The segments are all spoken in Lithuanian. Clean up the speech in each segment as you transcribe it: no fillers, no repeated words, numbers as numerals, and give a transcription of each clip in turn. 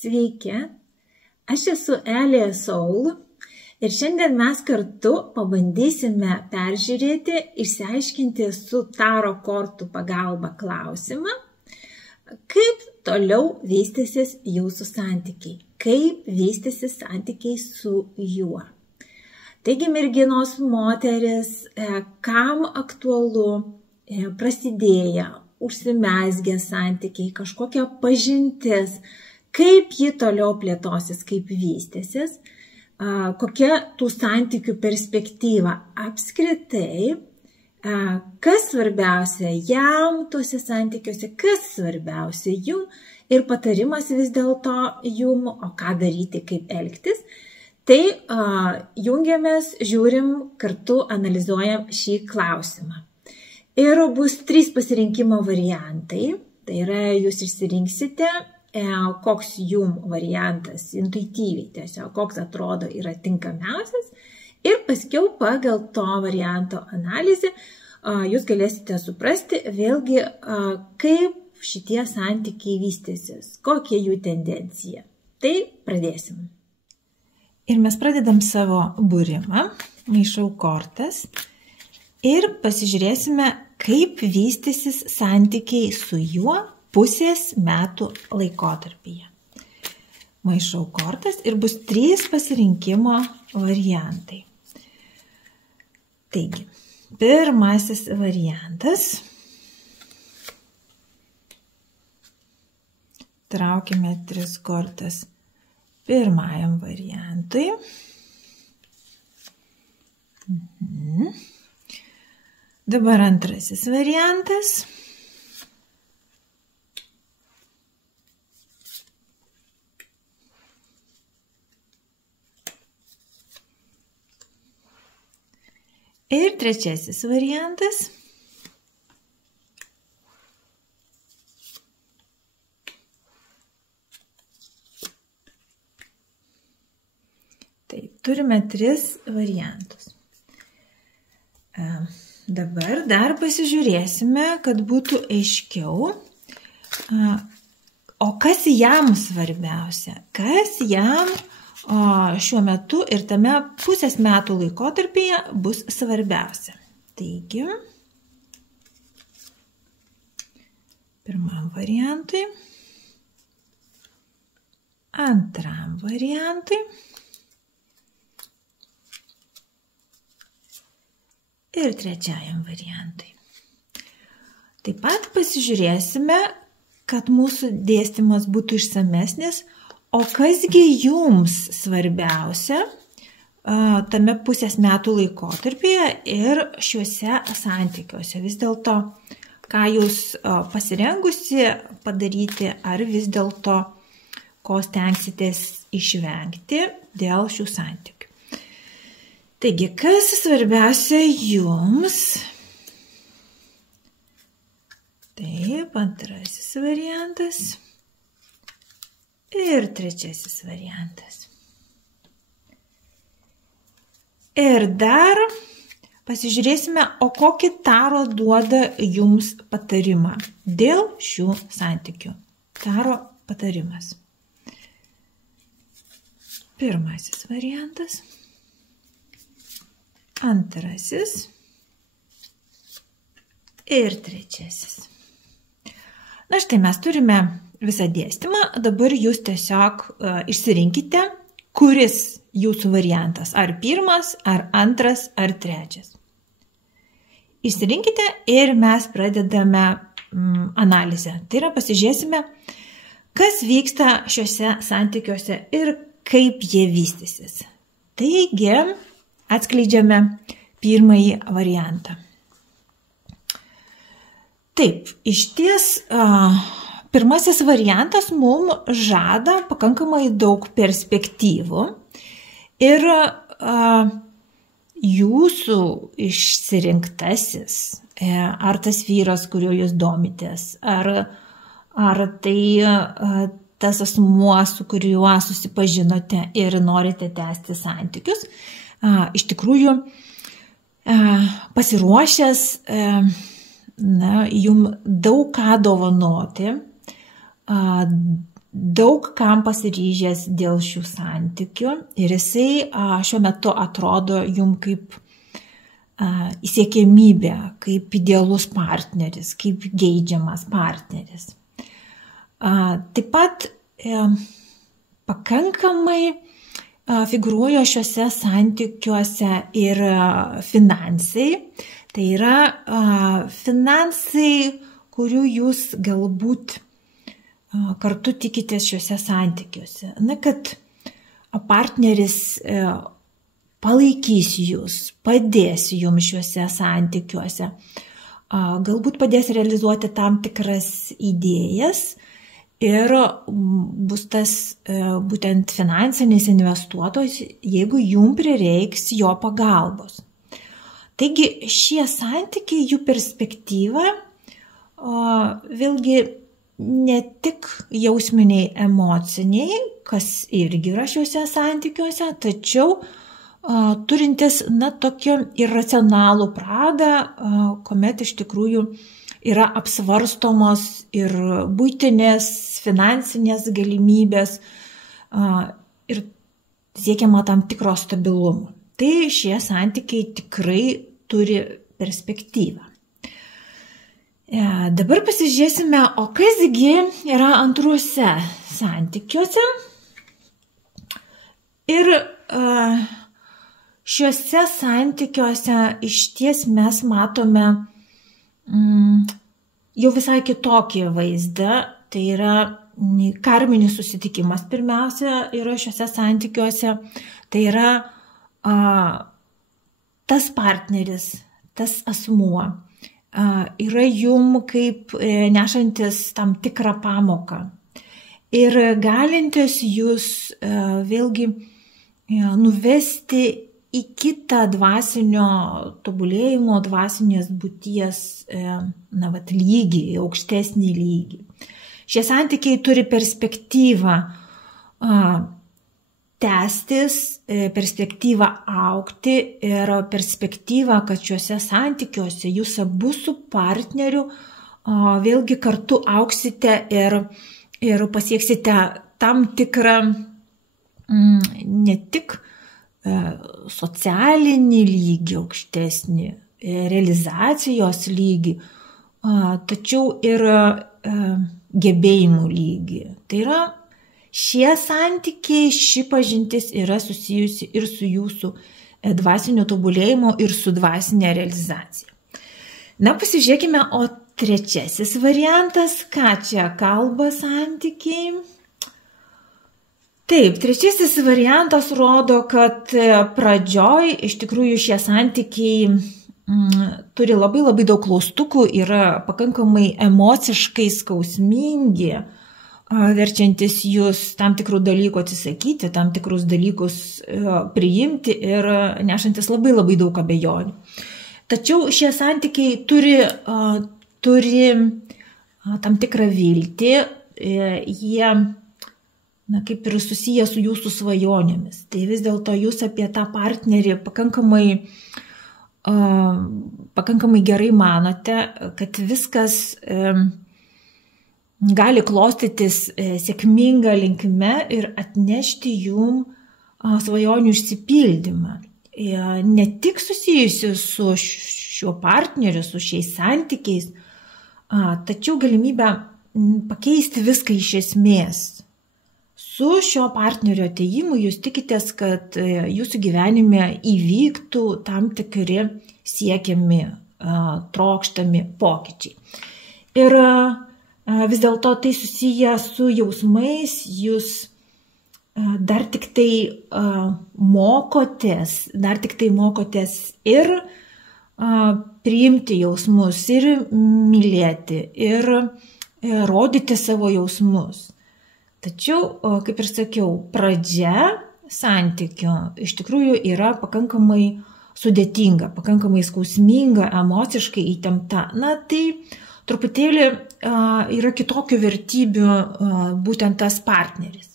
Sveiki, aš esu Elija Saul ir šiandien mes kartu pabandysime peržiūrėti, išsiaiškinti su taro kortų pagalba klausimą, kaip toliau vystysis jūsų santykiai, kaip vystysis santykiai su juo. Taigi, merginos, moteris, kam aktualu prasidėję, užsimezgę santykiai, kažkokia pažintis, kaip ji toliau plėtosis, kaip vystysis, kokia tų santykių perspektyva apskritai, kas svarbiausia jam tuose santykiuose, kas svarbiausia jum ir patarimas vis dėlto jum, o ką daryti, kaip elgtis. Tai jungiamės, žiūrim, kartu analizuojam šį klausimą. Ir bus 3 pasirinkimo variantai. Tai yra, jūs išsirinksite, koks jum variantas intuityviai tiesiog, koks atrodo yra tinkamiausias. Ir paskiau pagal to varianto analizę jūs galėsite suprasti vėlgi, kaip šitie santykiai vystysis, kokia jų tendencija. Tai pradėsim. Ir mes pradedam savo būrimą, maišau kortas ir pasižiūrėsime, kaip vystysis santykiai su juo pusės metų laikotarpyje. Maišau kortas ir bus 3 pasirinkimo variantai. Taigi, pirmasis variantas. Traukime 3 kortas pirmajam variantui. Dabar antrasis variantas. Ir trečiasis variantas. Taip, turime 3 variantus. Dabar dar pasižiūrėsime, kad būtų aiškiau, o kas jam svarbiausia, kas jam šiuo metu ir tame pusės metų laikotarpyje bus svarbiausia. Taigi, pirmam variantui, antram variantui ir trečiajam variantui. Taip pat pasižiūrėsime, kad mūsų dėstymas būtų išsamesnis, o kasgi jums svarbiausia tame pusės metų laikotarpyje ir šiuose santykiuose. Vis dėlto, ką jūs pasirengusi padaryti, ar vis dėlto, ko stengsitės išvengti dėl šių santykių. Taigi, kas svarbiausia jums? Taip, antrasis variantas ir trečiasis variantas. Ir dar pasižiūrėsime, o kokį taro duoda jums patarimą dėl šių santykių. Taro patarimas. Pirmasis variantas. Antrasis ir trečiasis. Na štai mes turime visą dėstymą, dabar jūs tiesiog išsirinkite, kuris jūsų variantas, ar pirmas, ar antras, ar trečias. Išsirinkite ir mes pradedame analizę. Tai yra, pasižiūrėsime, kas vyksta šiuose santykiuose ir kaip jie vystysis. Taigi, atskleidžiame pirmąjį variantą. Taip, iš ties pirmasis variantas mums žada pakankamai daug perspektyvų ir jūsų išsirinktasis, ar tas vyras, kuriuo jūs domitės, ar tai tas asmuo, su kuriuo susipažinote ir norite tęsti santykius, iš tikrųjų pasiruošęs jum daug ką dovanoti, daug kam pasiryžęs dėl šių santykių ir jisai šiuo metu atrodo jum kaip įsiekiamybė, kaip idealus partneris, kaip geidžiamas partneris. Taip pat pakankamai figūruoja šiuose santykiuose ir finansai. Tai yra finansai, kurių jūs galbūt kartu tikitės šiuose santykiuose. Na, kad partneris palaikys jūs, padės jums šiuose santykiuose, galbūt padės realizuoti tam tikras idėjas ir bus tas būtent finansinis investuotojas, jeigu jums prireiks jo pagalbos. Taigi šie santykiai, jų perspektyva, vėlgi ne tik jausminiai, emociniai, kas irgi yra šiuose santykiuose, tačiau turintis, tokio irracionalų pradą, kuomet iš tikrųjų yra apsvarstomos ir buitinės, finansinės galimybės ir siekiama tam tikro stabilumo. Tai šie santykiai tikrai turi perspektyvą. Dabar pasižiūrėsime, o kasgi yra antruose santykiuose. Ir šiuose santykiuose išties mes matome jau visai kitokį vaizdą. Tai yra karminis susitikimas pirmiausia yra šiuose santykiuose. Tai yra tas partneris, tas asmuo yra jum kaip nešantis tam tikrą pamoką ir galintis jūs vėlgi nuvesti į kitą dvasinio tobulėjimo, dvasinės būties lygį, aukštesnį lygį. Šie santykiai turi perspektyvą tęstis, perspektyvą augti ir perspektyvą, kad šiuose santykiuose jūs abu su partneriu vėlgi kartu auksite ir pasieksite tam tikrą ne tik socialinį lygį aukštesnį, realizacijos lygį, tačiau ir gebėjimų lygį. Tai yra šie santykiai, ši pažintis yra susijusi ir su jūsų dvasinio tobulėjimu, ir su dvasinė realizacija. Na, pasižiūrėkime, o trečiasis variantas, ką čia kalba santykiai? Taip, trečiasis variantas rodo, kad pradžioj iš tikrųjų šie santykiai turi labai daug klaustukų, yra pakankamai emociškai skausmingi, verčiantis jūs tam tikrų dalykų atsisakyti, tam tikrus dalykus priimti ir nešantis labai daug abejonių. Tačiau šie santykiai turi tam tikrą viltį, jie kaip ir susiję su jūsų svajonėmis. Tai vis dėlto jūs apie tą partnerį pakankamai gerai manote, kad viskas gali klostytis sėkminga linkme ir atnešti jum svajonių išsipildymą. Ne tik susijusi su šiuo partneriu, su šiais santykiais, tačiau galimybę pakeisti viską iš esmės. Su šio partnerio atėjimu jūs tikitės, kad jūsų gyvenime įvyktų tam tikri siekiami, trokštami pokyčiai. Ir vis dėlto tai susiję su jausmais, jūs dar tik tai mokotės ir priimti jausmus, ir mylėti, ir rodyti savo jausmus. Tačiau, kaip ir sakiau, pradžia santykio iš tikrųjų yra pakankamai sudėtinga, pakankamai skausminga, emociškai įtempta. Na, tai truputėlį yra kitokių vertybių būtent tas partneris.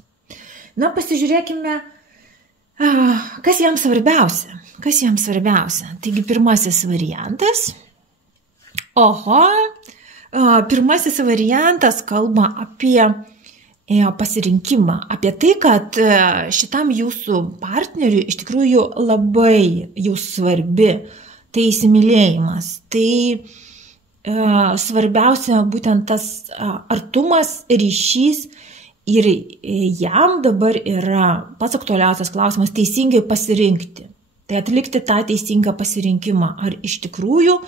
Na, pasižiūrėkime, kas jam svarbiausia. Taigi, pirmasis variantas. Pirmasis variantas kalba apie pasirinkimą, apie tai, kad šitam jūsų partneriui iš tikrųjų labai jūs svarbi, tai įsimylėjimas, tai svarbiausia būtent tas artumas, ryšys ir jam dabar yra pats aktualiausias klausimas teisingai pasirinkti. Tai atlikti tą teisingą pasirinkimą, ar iš tikrųjų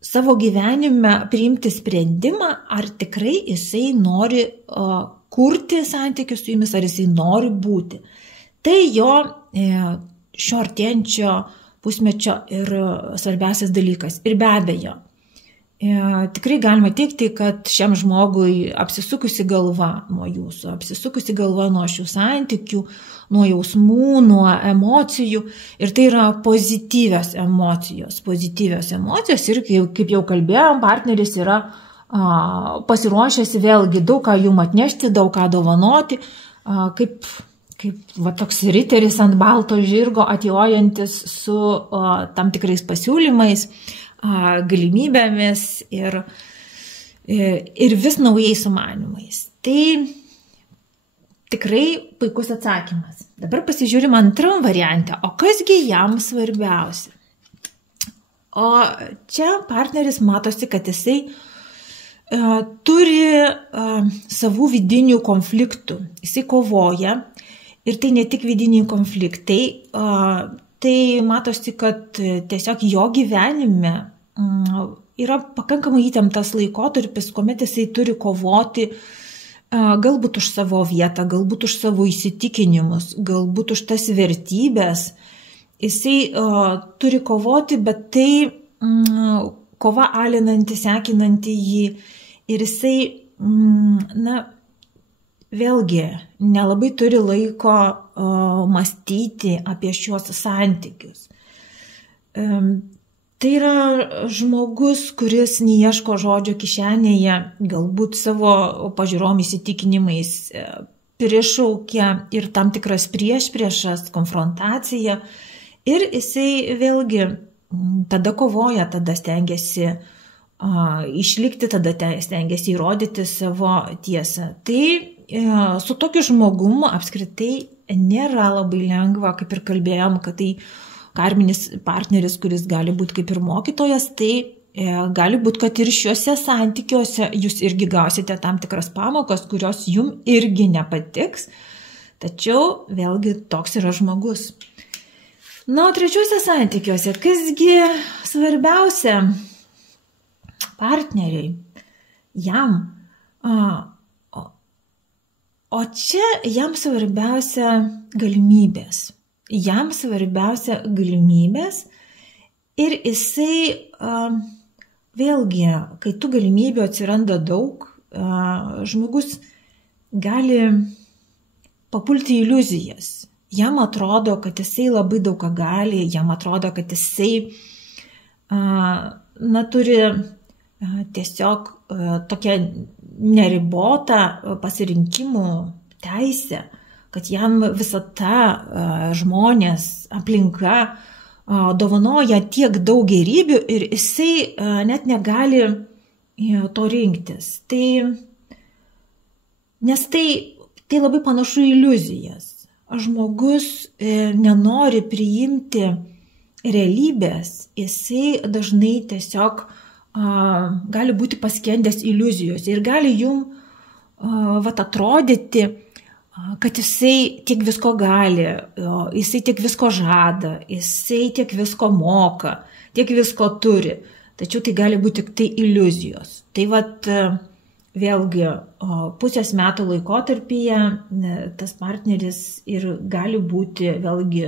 savo gyvenime priimti sprendimą, ar tikrai jisai nori kurti santykius su jumis, ar jisai nori būti. Tai jo šio artėjančio pusmečio ir svarbiausias dalykas. Ir be abejo, tikrai galima teigti, kad šiam žmogui apsisukusi galva nuo jūsų, apsisukusi galva nuo šių santykių, nuo jausmų, nuo emocijų. Ir tai yra pozityvios emocijos. Ir kaip jau kalbėjom, partneris yra pasiruošęs vėlgi daug ką jum atnešti, daug ką dovanoti, kaip toks riteris ant balto žirgo atjojantis su tam tikrais pasiūlymais, galimybėmis ir vis naujais sumanimais. Tai tikrai puikus atsakymas. Dabar pasižiūrim antram variante, o kasgi jam svarbiausia. O čia partneris matosi, kad jisai turi savų vidinių konfliktų. Jisai kovoja ir tai ne tik vidiniai konfliktai, tai matosi, kad tiesiog jo gyvenime yra pakankamai įtemptas laikotarpis, kuomet jisai turi kovoti galbūt už savo vietą, galbūt už savo įsitikinimus, galbūt už tas vertybės. Jisai turi kovoti, bet tai kova alinanti, sekinanti jį. Ir jisai, vėlgi, nelabai turi laiko mąstyti apie šiuos santykius. Tai yra žmogus, kuris neieško žodžio kišenėje, galbūt savo pažiūrom įsitikinimais prišaukia ir tam tikras priešpriešas, konfrontaciją. Ir jisai vėlgi tada kovoja, tada stengiasi išlikti, tada stengiasi įrodyti savo tiesą. Tai su tokiu žmogumu apskritai nėra labai lengva, kaip ir kalbėjom, kad tai karminis partneris, kuris gali būti kaip ir mokytojas, tai gali būti, kad ir šiuose santykiuose jūs irgi gausite tam tikras pamokas, kurios jums irgi nepatiks, tačiau vėlgi toks yra žmogus. Na, o trečiuose santykiuose, kasgi svarbiausia partneriai, jam, o čia jam svarbiausia galimybės. Jam svarbiausia galimybės ir jisai, vėlgi, kai tų galimybių atsiranda daug, žmogus gali papulti į iliuzijas. Jam atrodo, kad jisai labai daug ką gali, jam atrodo, kad jisai turi tiesiog tokią neribotą pasirinkimų teisę, kad jam visata, žmonės, aplinka dovanoja tiek daug gėrybių ir jisai net negali to rinktis. Nes tai labai panašu į iliuzijas. Žmogus nenori priimti realybės, jisai dažnai tiesiog gali būti paskendęs iliuzijos ir gali jum atrodyti, kad jisai tiek visko gali, jisai tiek visko žada, jisai tiek visko moka, tiek visko turi. Tačiau tai gali būti tik tai iliuzijos. Tai vėlgi pusės metų laikotarpyje tas partneris ir gali būti, vėlgi,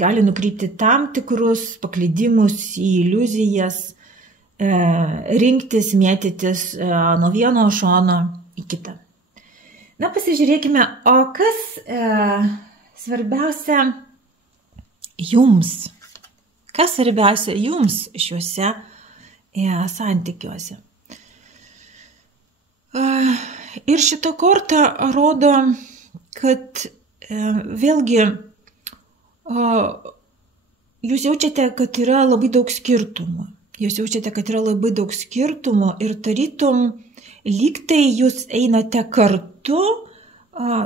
gali nukrypti tam tikrus paklydimus į iliuzijas, rinktis, mėtytis nuo vieno šono į kitą. Na, pasižiūrėkime, o kas svarbiausia jums? Kas svarbiausia jums šiuose santykiuose? Ir šita korta rodo, kad vėlgi jūs jaučiate, kad yra labai daug skirtumų. jūs jaučiate, kad yra labai daug skirtumų ir tarytum lygtai jūs einate kartu,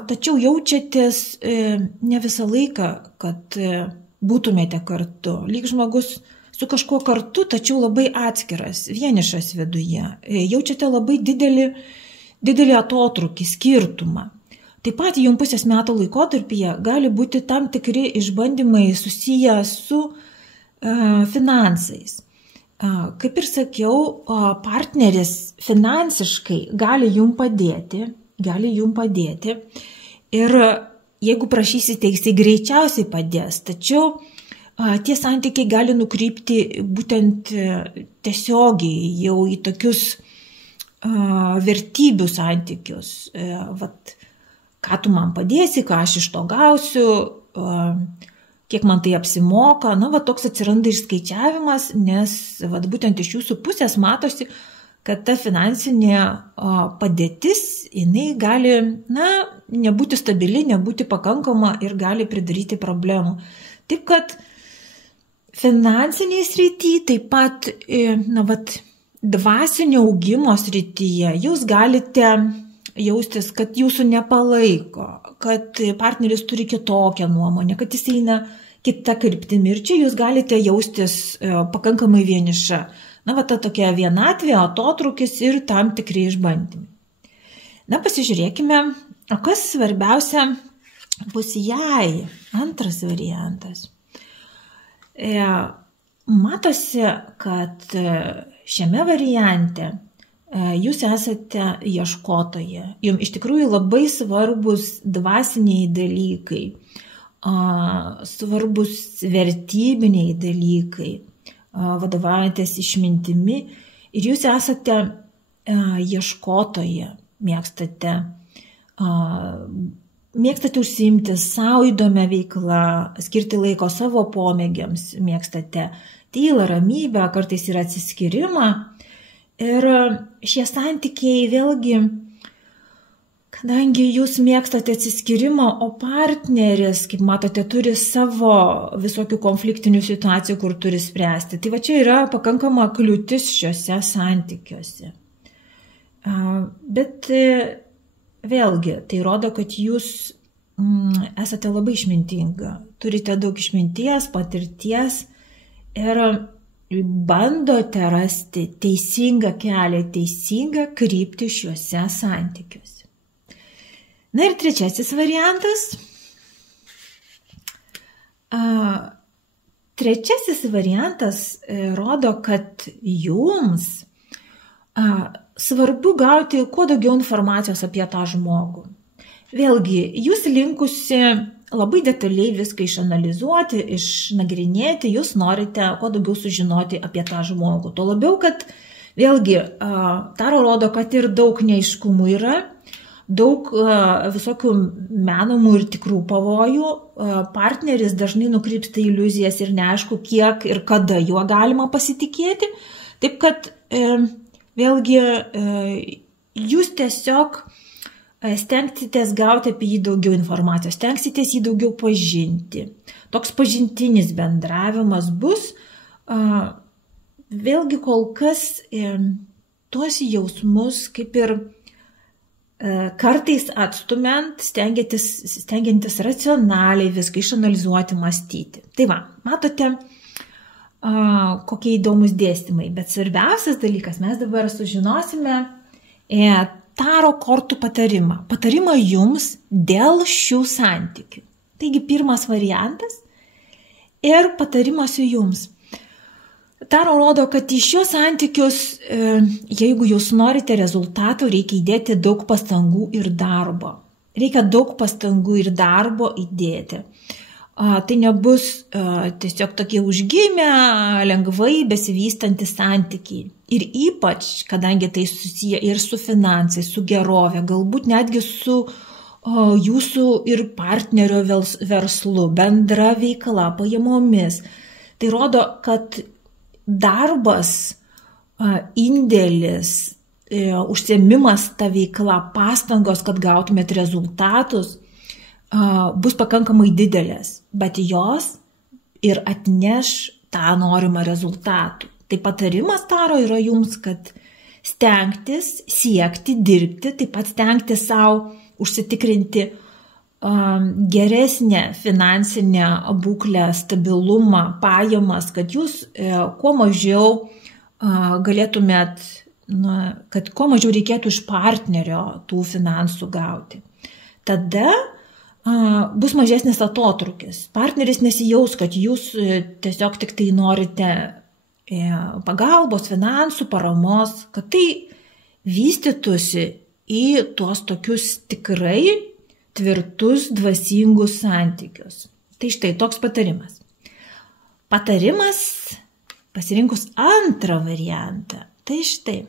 tačiau jaučiatės ne visą laiką, kad būtumėte kartu. Lyg žmogus su kažkuo kartu, tačiau labai atskiras, vienišas viduje. Jaučiate labai didelį atotrūkį, skirtumą. Taip pat jums pusės metų laikotarpyje gali būti tam tikri išbandymai susiję su finansais. Kaip ir sakiau, partneris finansiškai gali jums padėti ir jeigu prašysite, jisai greičiausiai padės, tačiau tie santykiai gali nukrypti būtent tiesiogiai jau į tokius vertybių santykius. Ką tu man padėsi, ką aš iš to gausiu, kiek man tai apsimoka. Toks atsiranda išskaičiavimas, nes būtent iš jūsų pusės matosi, kad ta finansinė padėtis, jinai gali nebūti stabili, nebūti pakankama ir gali pridaryti problemų. Taip kad finansiniai srityje, taip pat dvasinio augimo srityje jūs galite jaustis, kad jūsų nepalaiko, kad partneris turi kitokią nuomonę, kad jis eina kita kryptimi ir čia jūs galite jaustis pakankamai vieniša. Ta tokia vienatvė, atotrūkis ir tam tikri išbandymai. Pasižiūrėkime, o kas svarbiausia bus jai. Antras variantas. Matosi, kad šiame variante jūs esate ieškotoje. Jums iš tikrųjų labai svarbus dvasiniai dalykai, svarbus vertybiniai dalykai, vadovaujatės išmintimi ir jūs esate ieškotoje, mėgstate užsiimti savo įdomią veiklą, skirti laiko savo pomėgiams, mėgstate tylą, ramybę, kartais ir atsiskyrimą. Ir šie santykiai vėlgi, kadangi jūs mėgstate atsiskyrimą, o partneris, kaip matote, turi savo visokių konfliktinių situacijų, kur turi spręsti. Tai čia yra pakankama kliūtis šiuose santykiuose. Bet vėlgi, tai rodo, kad jūs esate labai išmintinga, turite daug išminties, patirties ir bandote rasti teisingą kelią, teisingą kryptį šiuose santykiuose. Ir trečiasis variantas. Trečiasis variantas rodo, kad jums svarbu gauti kuo daugiau informacijos apie tą žmogų. Vėlgi, jūs linkusi labai detaliai viską išanalizuoti, išnagrinėti, jūs norite kuo daugiau sužinoti apie tą žmogų. Tuo labiau, kad vėlgi taro rodo, kad ir daug neaiškumų yra, daug visokių menomų ir tikrų pavojų. Partneris dažnai nukrypsta į iliuzijas ir neaišku, kiek ir kada juo galima pasitikėti. Taip kad vėlgi jūs tiesiog stengsitės gauti apie jį daugiau informacijos, stengsitės jį daugiau pažinti. Toks pažintinis bendravimas bus. Vėlgi kol kas tuos jausmus kaip ir kartais atstumiant, stengiantis racionaliai viską išanalizuoti, mąstyti. Tai matote, kokie įdomus dėstymai. Bet svarbiausias dalykas, mes dabar sužinosime taro kortų patarimą. Patarimą jums dėl šių santykių. Taigi pirmas variantas ir patarimas jums. Taro rodo, kad į šios santykius, jeigu jūs norite rezultatų, reikia įdėti daug pastangų ir darbo. Reikia daug pastangų ir darbo įdėti. Tai nebus tiesiog tokie užgimę, lengvai besivystantys santykiai. Ir ypač, kadangi tai susiję ir su finansais, su gerove, galbūt netgi su jūsų ir partnerio verslu, bendra veikla, pajamomis. Tai rodo, kad darbas, indėlis, užsiėmimas ta veikla, pastangos, kad gautumėt rezultatus, bus pakankamai didelės, bet jos ir atneš tą norimą rezultatų. Tai patarimas taro yra jums, kad stengtis, siekti, dirbti, taip pat stengti savo užsitikrinti geresnę finansinę būklę, stabilumą, pajamas, kad jūs kuo mažiau galėtumėt, kad kuo mažiau reikėtų iš partnerio tų finansų gauti. Tada bus mažesnis atotrūkis. Partneris nesijaus, kad jūs tiesiog tik tai norite pagalbos, finansų, paramos, kad tai vystytųsi į tuos tokius tikrai tvirtus, dvasingus santykius. Tai štai toks patarimas. Patarimas pasirinkus antrą variantą. Tai štai.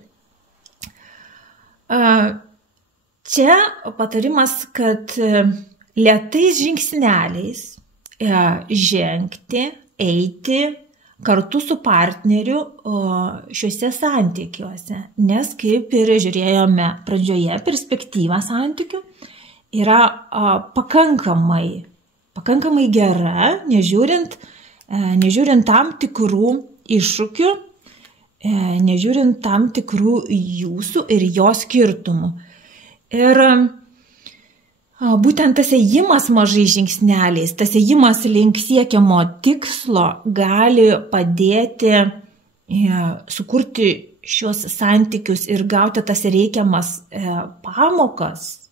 Čia patarimas, kad lėtais žingsneliais žengti, eiti kartu su partneriu šiuose santykiuose. Nes kaip ir žiūrėjome pradžioje, perspektyva santykių yra pakankamai gera, nežiūrint tam tikrų iššūkių, nežiūrint tam tikrų jūsų ir jo skirtumų. Ir būtent tas ėjimas mažais žingsneliais, tas ėjimas link siekiamo tikslo gali padėti sukurti šios santykius ir gauti tas reikiamas pamokas,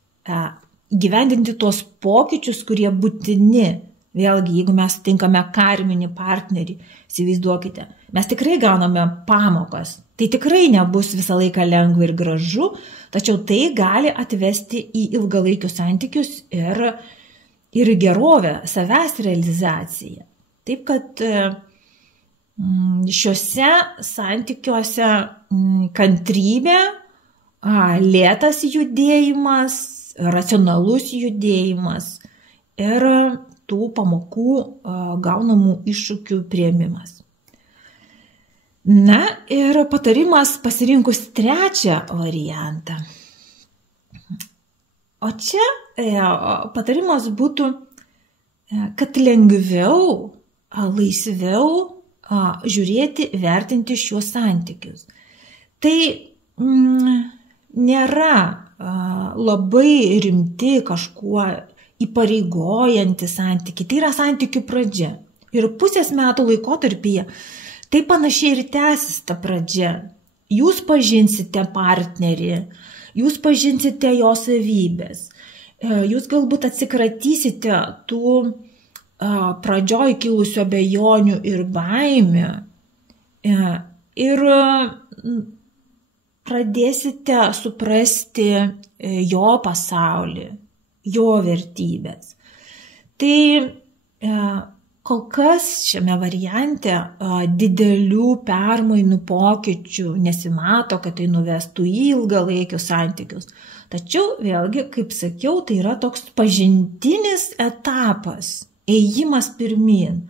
gyvendinti tuos pokyčius, kurie būtini. Vėlgi, jeigu mes tinkame karminį partnerį, įsivaizduokite, mes tikrai gauname pamokas. Tai tikrai nebus visą laiką lengva ir gražu, tačiau tai gali atvesti į ilgalaikius santykius ir gerovę, savęs realizaciją. Taip kad šiuose santykiuose kantrybė, lėtas judėjimas, racionalus judėjimas ir tų pamokų gaunamų iššūkių priėmimas. Na ir patarimas pasirinkus trečią variantą. O čia patarimas būtų, kad lengviau, laisviau žiūrėti, vertinti šiuos santykius. Tai nėra labai rimti kažkuo įpareigojantys santykiai. Tai yra santykių pradžia. Ir pusės metų laikotarpyje tai panašiai ir tęsis ta pradžia. Jūs pažinsite partnerį, jūs pažinsite jo savybės. Jūs galbūt atsikratysite tų pradžioj kilusių abejonių ir baimių. Ir pradėsite suprasti jo pasaulį, jo vertybės. Tai kol kas šiame variante didelių permainų pokyčių nesimato, kad tai nuvestų į ilgalaikius santykius. Tačiau vėlgi, kaip sakiau, tai yra toks pažintinis etapas, ėjimas pirmin.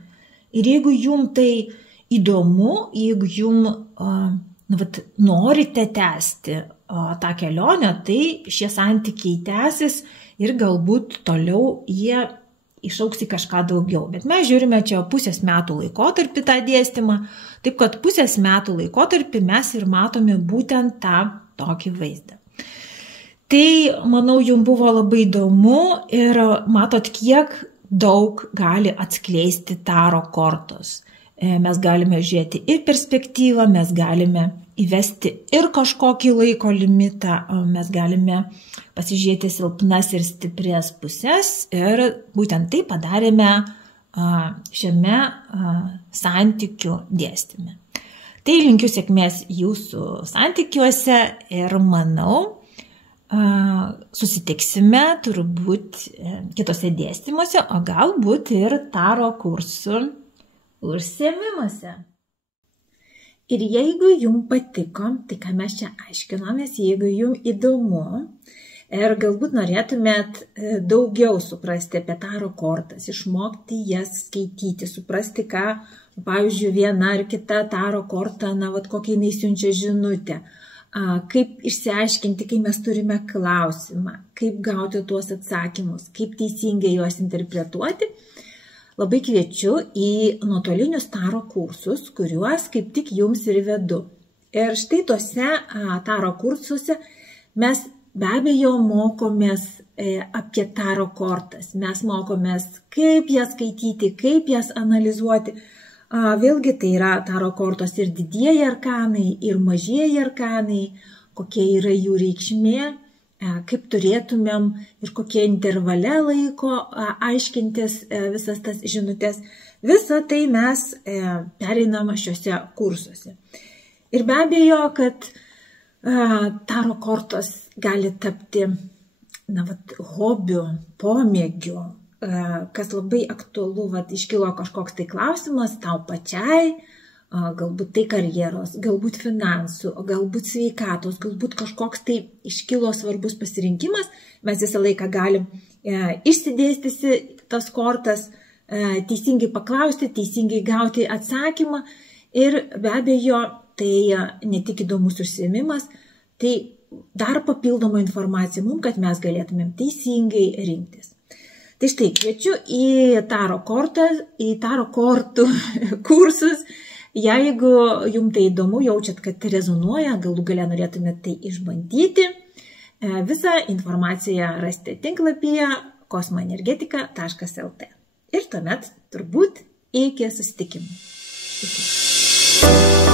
Ir jeigu jums tai įdomu, jeigu jums norite tęsti tą kelionę, tai šie santykiai tęsis ir galbūt toliau jie išaugs į kažką daugiau. Bet mes žiūrime čia pusės metų laikotarpį tą dėstymą, taip kad pusės metų laikotarpį mes ir matome būtent tą tokį vaizdą. Tai, manau, jums buvo labai įdomu ir matot, kiek daug gali atskleisti taro kortos. Mes galime žiūrėti ir perspektyvą, mes galime įvesti ir kažkokį laiko limitą, mes galime pasižiūrėti silpnas ir stiprias pusės ir būtent tai padarėme šiame santykių dėstyme. Tai linkiu sėkmės jūsų santykiuose ir manau, susitiksime turbūt kitose dėstymuose, o galbūt ir taro kursų užsiėmimuose. Ir jeigu jums patiko, tai ką mes čia aiškinomės, jeigu jums įdomu ir galbūt norėtumėt daugiau suprasti apie taro kortas, išmokti jas skaityti, suprasti, ką, pavyzdžiui, viena ar kita taro korta, kokią jinai siunčia žinutę, kaip išsiaiškinti, kai mes turime klausimą, kaip gauti tuos atsakymus, kaip teisingai juos interpretuoti, labai kviečiu į nuotolinius taro kursus, kuriuos kaip tik jums ir vedu. Ir štai tose taro kursuose mes be abejo mokomės apie taro kortas. Mes mokomės, kaip jas skaityti, kaip jas analizuoti. Vėlgi tai yra taro kortos ir didieji arkanai, ir mažieji arkanai, kokia yra jų reikšmė, kaip turėtumėm ir kokie intervale laiko aiškintis visas tas žinutės. Visą tai mes pereinam šiuose kursuose. Ir be abejo, kad taro kortos gali tapti hobiu, pomėgiu, kas labai aktualu, iškilo kažkoks tai klausimas tau pačiai, galbūt tai karjeros, galbūt finansų, galbūt sveikatos, galbūt kažkoks tai iškilo svarbus pasirinkimas, mes visą laiką galim išsidėstysi tas kortas, teisingai paklausti, teisingai gauti atsakymą ir be abejo tai ne tik įdomus užsiėmimas, tai dar papildoma informacija mums, kad mes galėtumėm teisingai rinktis. Tai štai kviečiu į taro kortų kursus. Jeigu jums tai įdomu, jaučiat, kad rezonuoja, galų gale norėtumėte tai išbandyti, visą informaciją rasite tinklapyje kosmoenergetika.lt. Ir tuomet turbūt iki susitikimų. Iki.